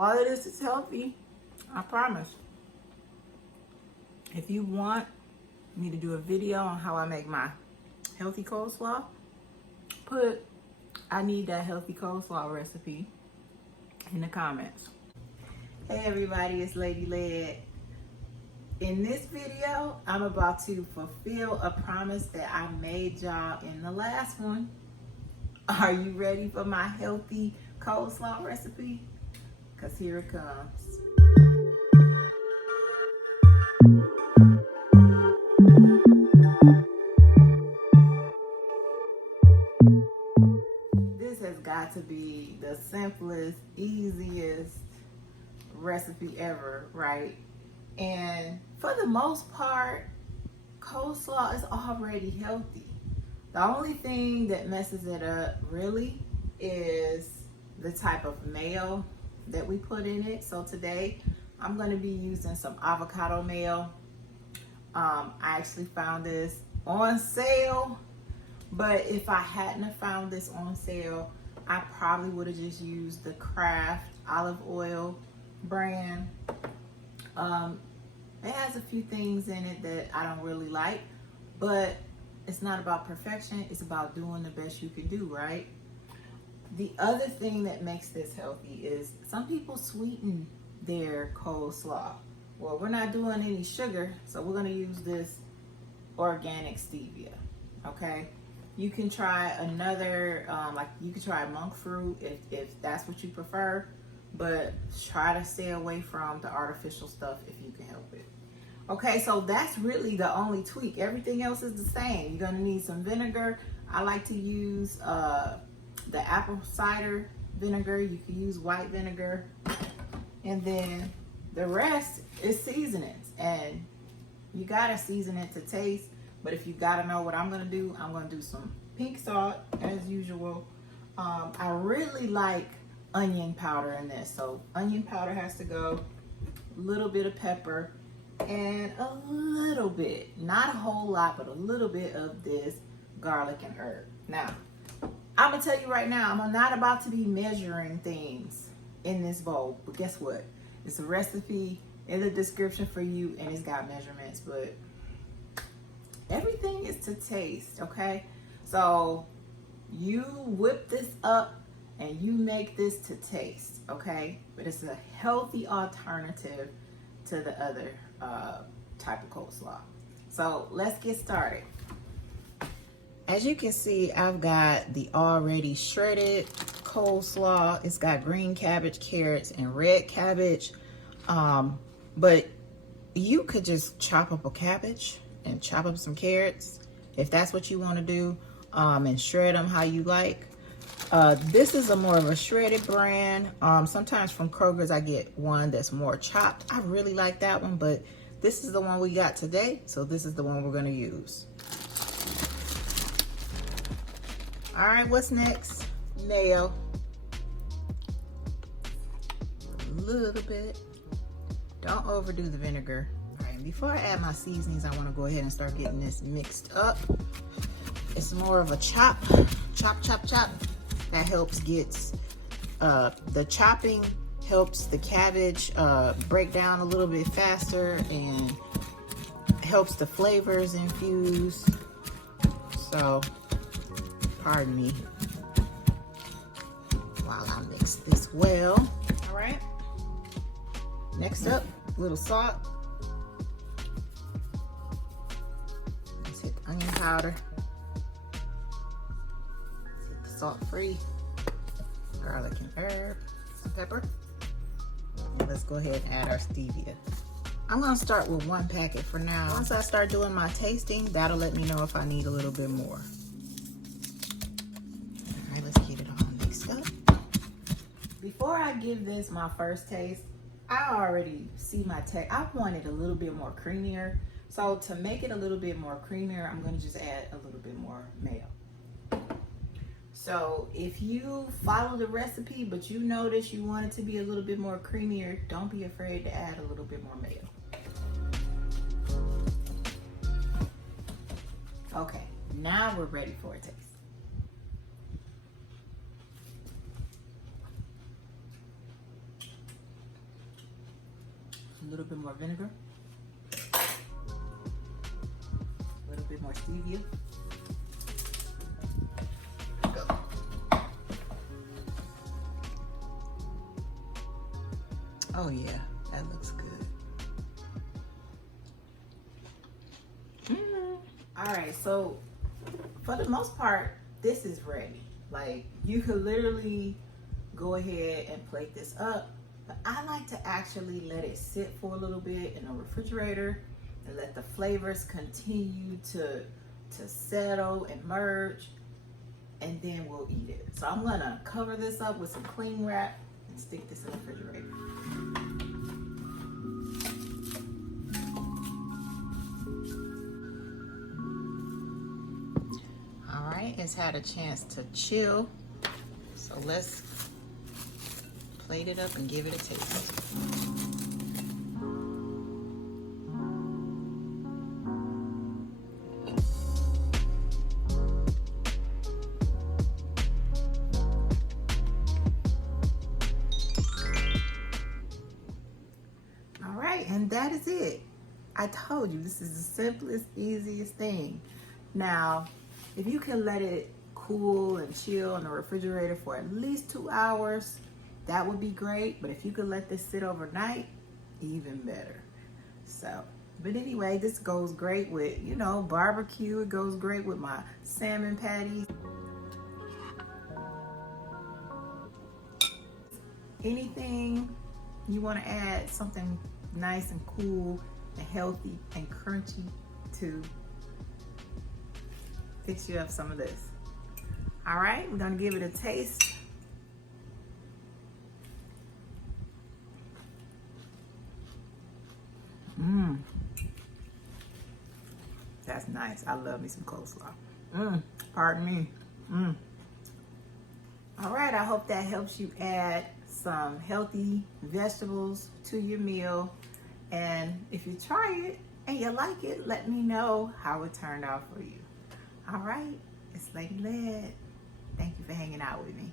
All of this is healthy, I promise. If you want me to do a video on how I make my healthy coleslaw, put I need that healthy coleslaw recipe in the comments. Hey everybody, it's Lady Led. In this video, I'm about to fulfill a promise that I made y'all in the last one. Are you ready for my healthy coleslaw recipe? Because here it comes. This has got to be the simplest, easiest recipe ever, right? And for the most part, coleslaw is already healthy. The only thing that messes it up really is the type of mayo that we put in it. So today I'm going to be using some avocado mayo. I actually found this on sale, but if I hadn't have found this on sale, I probably would have just used the Kraft olive oil brand. It has a few things in it that I don't really like, but it's not about perfection. It's about doing the best you can do, right? The other thing that makes this healthy is some people sweeten their coleslaw. Well, we're not doing any sugar, so we're gonna use this organic stevia, okay? You can try another, like you can try monk fruit if that's what you prefer, but try to stay away from the artificial stuff if you can help it. Okay, so that's really the only tweak. Everything else is the same. You're gonna need some vinegar. I like to use the apple cider vinegar. You can use white vinegar. And then the rest is seasonings. And you gotta season it to taste. But if you gotta know what I'm gonna do some pink salt as usual. I really like onion powder in this. So onion powder has to go, a little bit of pepper, and a little bit, not a whole lot, but a little bit of this garlic and herb. Now, I'm gonna tell you right now, I'm not about to be measuring things in this bowl, but guess what? It's a recipe in the description for you, and it's got measurements, but everything is to taste, okay? So you whip this up and you make this to taste, okay? But it's a healthy alternative to the other type of coleslaw. So let's get started. As you can see, I've got the already shredded coleslaw. It's got green cabbage, carrots, and red cabbage. But you could just chop up a cabbage and chop up some carrots if that's what you want to do, and shred them how you like. This is a more of a shredded brand. Sometimes from Kroger's I get one that's more chopped. I really like that one, but this is the one we got today, so this is the one we're gonna use. All right, what's next? Mayo. A little bit. Don't overdo the vinegar. All right, before I add my seasonings, I wanna go ahead and start getting this mixed up. It's more of a chop, chop, chop, chop. That helps get, the chopping helps the cabbage break down a little bit faster and helps the flavors infuse. So, pardon me while I mix this well. All right, next up, a little salt. Let's hit the onion powder. Salt-free, garlic and herb, some pepper. And let's go ahead and add our stevia. I'm gonna start with 1 packet for now. Once I start doing my tasting, that'll let me know if I need a little bit more. All right, let's get it all mixed up. Before I give this my first taste, I already see my taste. I want it a little bit more creamier. So to make it a little bit more creamier, I'm gonna just add a little bit more mayo. So if you follow the recipe, but you notice you want it to be a little bit more creamier, don't be afraid to add a little bit more mayo. Okay, now we're ready for a taste. A little bit more vinegar. A little bit more stevia. Oh yeah, that looks good. All right, so for the most part, this is ready. Like, you could literally go ahead and plate this up, but I like to actually let it sit for a little bit in a refrigerator and let the flavors continue to settle and merge, and then we'll eat it. So I'm gonna cover this up with some cling wrap and stick this in the refrigerator. All right, it's had a chance to chill, so let's plate it up and give it a taste. All right, and that is it. I told you, this is the simplest, easiest thing. Now, if you can let it cool and chill in the refrigerator for at least 2 hours, that would be great. But if you could let this sit overnight, even better. So, but anyway, this goes great with, you know, barbecue. It goes great with my salmon patties. Anything you want to add, something nice and cool and healthy and crunchy to fix you up some of this. All right, we're gonna give it a taste. That's nice. I love me some coleslaw. Pardon me. All right, I hope that helps you add some healthy vegetables to your meal. And if you try it and you like it, let me know how it turned out for you. All right, it's Lady Led. Thank you for hanging out with me.